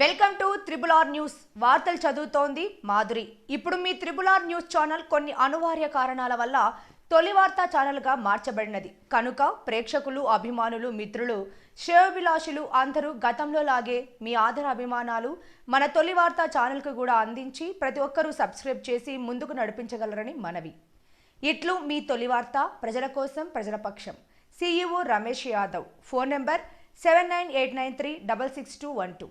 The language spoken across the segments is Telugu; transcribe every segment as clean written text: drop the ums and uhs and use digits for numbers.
Welcome to triple R news. వార్తలు చదువుతోంది మాధురి. ఇప్పుడు మీ త్రిబుల్ ఆర్ న్యూస్ ఛానల్ కొన్ని అనివార్య కారణాల వల్ల తొలి వార్తా ఛానల్గా మార్చబడినది కనుక ప్రేక్షకులు, అభిమానులు, మిత్రులు, శ్రేయోభిలాషులు అందరూ గతంలో లాగే మీ ఆదర అభిమానాలు మన తొలి వార్తా ఛానల్కు కూడా అందించి ప్రతి ఒక్కరూ సబ్స్క్రైబ్ చేసి ముందుకు నడిపించగలరని మనవి. ఇట్లు మీ తొలి వార్త, ప్రజల కోసం, ప్రజల పక్షం. CEO Ramesh Yadav. Phone number 7989366212.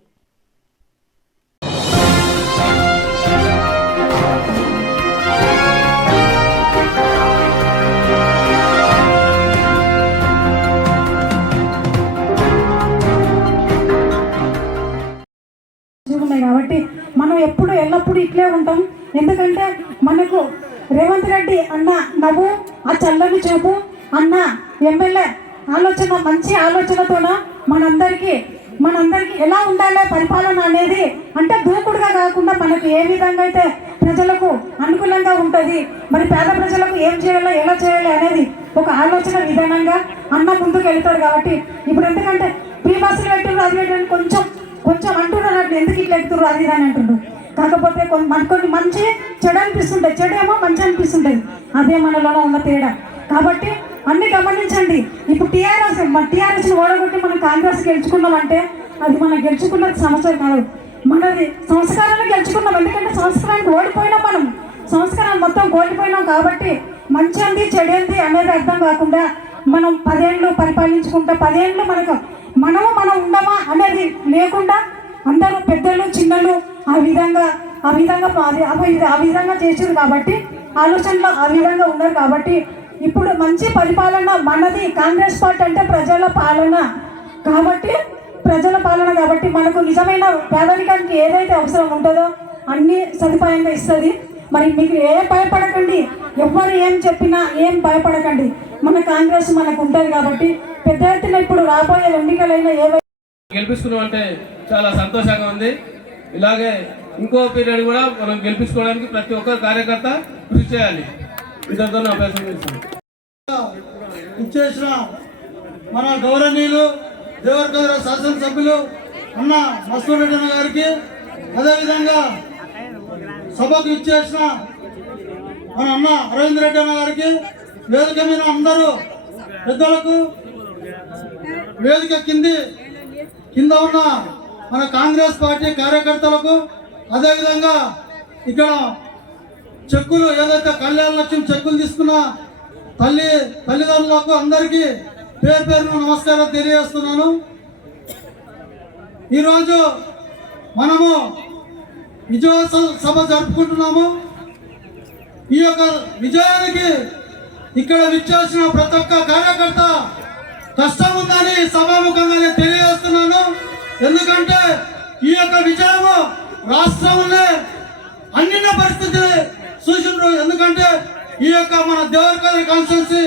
కాబట్టి మనం ఎల్లప్పుడూ ఇట్లే ఉంటాం. ఎందుకంటే మనకు రేవంత్ రెడ్డి అన్న నవ్వు, ఆ చల్లని చూపు, అన్న ఎమ్మెల్యే ఆలోచన, మంచి ఆలోచనతోన మనందరికీ ఎలా ఉండాలి పరిపాలన అనేది, అంటే దూకుడుగా కాకుండా మనకు ఏ విధంగా అయితే ప్రజలకు అనుకూలంగా ఉంటుంది, మరి పేద ప్రజలకు ఏం చేయాలో ఎలా చేయాలి అనేది ఒక ఆలోచన విధానంగా అన్న ముందుకు వెళ్తాడు. కాబట్టి ఇప్పుడు ఎందుకంటే ఫ్రీ బస్సులు పెట్టిండ్రు, అది పెట్టిన కొంచెం అంటున్నారు, అట్లా ఎందుకు ఇట్లా ఎక్కుతున్నారు అది అని అంటుండ్రు. కాకపోతే కొన్ని మంచి చెడు అనిపిస్తుంటాయి, చెడు ఏమో మంచి అనిపిస్తుంటుంది. అదే మనలోనే ఉన్న తేడా. కాబట్టి అన్ని గమనించండి. ఇప్పుడు టీఆర్ఎస్ని ఓడగొట్టి మనం కాంగ్రెస్ గెలుచుకున్నామంటే అది మనం గెలుచుకున్న సంవత్సరం కాదు, మనది సంస్కారాన్ని గెలుచుకున్నాం. ఎందుకంటే సంస్కారానికి ఓడిపోయినాం, మనం సంస్కారాన్ని మొత్తం కోల్పోయినాం. కాబట్టి మంచి ఏంది చెడు ఏంది అనేది అర్థం కాకుండా మనం 10 ఏళ్ళు పరిపాలించుకుంటా, 10 ఏళ్ళు మనం ఉండమా అనేది లేకుండా అందరూ పెద్దలు చిన్నలు ఆ విధంగా చేసారు. కాబట్టి ఆలోచనలో ఆ విధంగా ఉన్నారు. కాబట్టి ఇప్పుడు మంచి పరిపాలన మనది. కాంగ్రెస్ పార్టీ అంటే ప్రజల పాలన కాబట్టి మనకు నిజమైన పేదరికానికి ఏదైతే అవసరం ఉంటుందో అన్ని సదుపాయంగా ఇస్తుంది. మరి మీకు భయపడకండి, ఎవ్వరు ఏం చెప్పినా ఏం భయపడకండి, మన కాంగ్రెస్ మనకు ఉంటుంది. కాబట్టి పెద్ద ఎత్తున ఇప్పుడు రాబోయే ఎన్నికలైనా గెలిపించుకున్నాం అంటే చాలా సంతోషంగా ఉంది. ఇలాగే ఇంకో పీరియడ్ కూడా మనం గెలిపించుకోవడానికి ప్రతి ఒక్క కార్యకర్త కృషి చేయాలి. ఇద్దరితో అభ్యాసం ఇచ్చేసిన మన గౌరవనీయులు దేవరకద్ర శాసనసభ్యులు అన్న మసూర్ రెడ్డి అన్న గారికి, అదేవిధంగా సభకు ఇచ్చేసిన మన అన్న అరవింద్ రెడ్డి అన్న గారికి, వేదిక మీద అందరూ పెద్దలకు, వేదిక కింద ఉన్న మన కాంగ్రెస్ పార్టీ కార్యకర్తలకు, అదేవిధంగా ఇక్కడ చెక్కులు ఏదైతే కళ్యాణ లక్ష్యం చెక్కులు తీసుకున్న తల్లిదండ్రులకు అందరికీ పేరున నమస్కారం తెలియజేస్తున్నాను. ఈరోజు మనము విజయోత్సవ సభ జరుపుకుంటున్నాము. ఈ యొక్క విజయానికి ఇక్కడ విచ్చేసిన ప్రతి ఒక్క కార్యకర్త కష్టం ఉందని సభాముఖంగా నేను తెలియజేస్తున్నాను. ఎందుకంటే ఈ యొక్క విజయము రాష్ట్రంలో అన్ని పరిస్థితులు చూసిండ్రు. ఎందుకంటే ఈ యొక్క మన దేవరకద్ర కాన్స్టిట్యున్సీ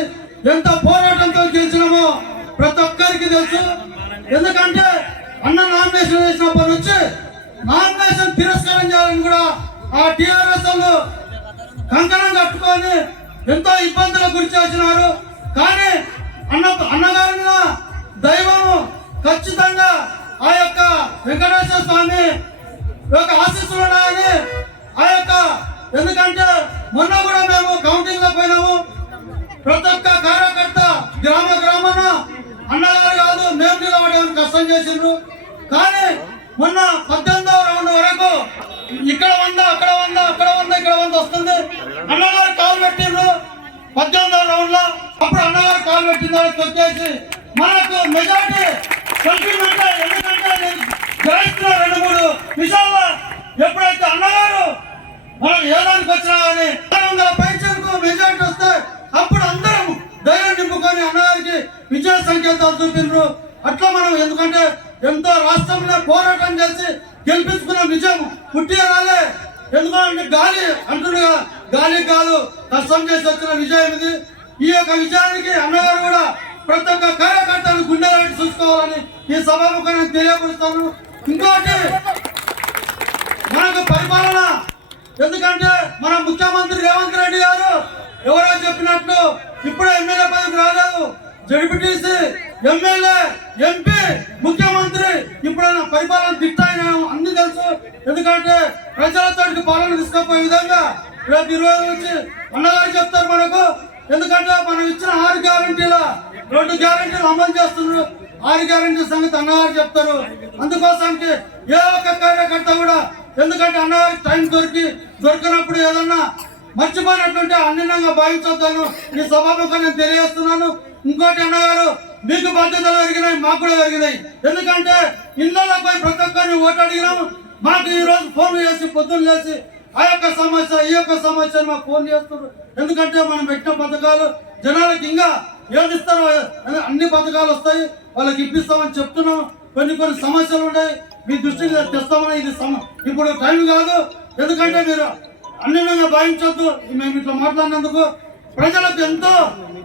ఎంత పోరాటంతో గెలిచినామో ప్రతి ఒక్కరికి తెలుసు. ఎందుకంటే అన్న నామినేషన్ వేసినప్పటి నుంచి నామినేషన్ తిరస్కారం చేయాలని కూడా ఆ టీఆర్ఎస్ కంకణం కట్టుకొని ఎంతో ఇబ్బందులకు గురి చేసినారు. కానీ అన్నగారి మీద దైవము ఖచ్చితంగా ఆ యొక్క వెంకటేశ్వర స్వామి యొక్క ఆశీస్సులు ఉన్నాయని ఎందుకంటే మొన్న కూడా మేము కౌంటింగ్ లో పోయినాము. ప్రతి ఒక్క కార్యకర్త గ్రామాన అన్నగారు కాదు మేము నిలబడేమని కష్టం చేసిండ్రు. కానీ మొన్న 18వ రౌండ్ వరకు ఇక్కడ 100 అక్కడ 100 వస్తుంది. అన్నగారు కాలు పెట్టిండ్రు 18వ రౌండ్ లో. అప్పుడు అన్నగారు కాలు పెట్టిందో తొక్కేసి మనకు మెజార్టీ ఎందుకంటే గ్రహిస్తున్న 2-3 విషయాల్లో ఎప్పుడైతే అన్నగారు మనం ఏదానికి వచ్చినా కానీ 600 పైసలకు మెజార్టీ వస్తే అప్పుడు అందరం ధైర్యం నింపుకొని అన్నగారికి విజయ సంకేతాలు చూపిండ్రు. అట్లా మనం ఎందుకంటే ఎంతో రాష్ట్రంలో పోరాటం చేసి గెలిపించుకున్న విజయం పుట్టిగా రాలే. ఎందుకంటే గాలి కాదు, కష్టం చేసి వచ్చిన విజయం ఇది. ఈ యొక్క విజయానికి అన్నగారు కూడా ప్రతి ఒక్క కార్యకర్తను గుండెలు చూసుకోవాలని ఈ సభాముఖంగా తెలియపరుస్తాను. ఇంకోటి మనకు పరిపాలన, ఎందుకంటే మన ముఖ్యమంత్రి రేవంత్ రెడ్డి గారు ఎవరో చెప్పినట్లు ఇప్పుడు ఎమ్మెల్యే పదవికి రాలేదు, జడ్పీటీసీ ఎమ్మెల్యే ఎంపీ ముఖ్యమంత్రి ఇప్పుడు పరిపాలన దిట్టాయి అన్ని ఎందుకంటే ప్రజలతో పాలన తీసుకుపోయే విధంగా రేపు 20 నుంచి అన్నగారు చెప్తారు మనకు. ఎందుకంటే మనం ఇచ్చిన 6 గ్యారెంటీల 2 గ్యారెంటీలు అమలు చేస్తున్నారు. 6 గ్యారెంటీ సంగతి అన్నగారు చెప్తారు. అందుకోసానికి ఏ ఒక్క కార్యకర్త కూడా, ఎందుకంటే అన్నగారికి టైం దొరికినప్పుడు ఏదన్నా మర్చిపోయినట్టుంటే అన్నినంగా భావించొద్దాను ఈ సభాముఖంగా నేను తెలియజేస్తున్నాను. ఇంకోటి అన్నగారు, మీకు బాధ్యతలు జరిగినాయి, మాకు కూడా జరిగినాయి. ఎందుకంటే ఇళ్ళలో పోయి ప్రతి ఒక్కరిని ఓటు అడిగినాము. మాకు ఈ రోజు ఫోన్ చేసి పొద్దున్న చేసి ఆ యొక్క సమస్య ఈ యొక్క సమస్య మాకు ఫోన్ చేస్తున్నారు. ఎందుకంటే మనం పెట్టిన పథకాలు జనాలకు ఇంకా ఏది ఇస్తారో అన్ని పథకాలు వస్తాయి, వాళ్ళకి ఇప్పిస్తామని చెప్తున్నాం. కొన్ని సమస్యలు ఉన్నాయి, మీ దృష్టికి తెస్తామని. ఇది ఇప్పుడు టైం కాదు. ఎందుకంటే మీరు అన్నింటిగా భావించొద్దు. మేము ఇట్లా మాట్లాడినందుకు ప్రజలకు ఎంతో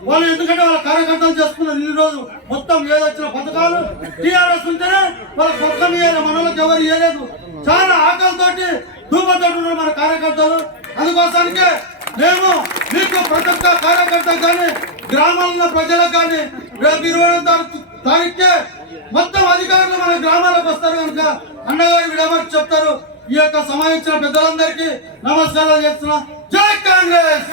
వాళ్ళు, ఎందుకంటే వాళ్ళ కార్యకర్తలు చేసుకున్నారు. ఈ రోజు మొత్తం ఏదొచ్చిన పథకాలు టీఆర్ఎస్ ఉంటేనే వాళ్ళకి మొత్తం ఇయ్యాలి, మన వాళ్ళకి ఎవరు ఇవ్వలేదు. చాలా ఆకలితోటి ధూపతోటి ఉన్నారు మన కార్యకర్తలు. అందుకోసానికే మేము మీకు ప్రతి ఒక్క కార్యకర్తకు కానీ గ్రామాల్లో ప్రజలకు కానీ రేపు 20వ తారీఖుకే మొత్తం అధికారులు మన గ్రామాలకు వస్తారు కనుక అన్నగారు విడమని చెప్తారు. ఈ యొక్క సమావేశించిన పెద్దలందరికీ నమస్కారాలు చేస్తున్నా. జై కాంగ్రెస్.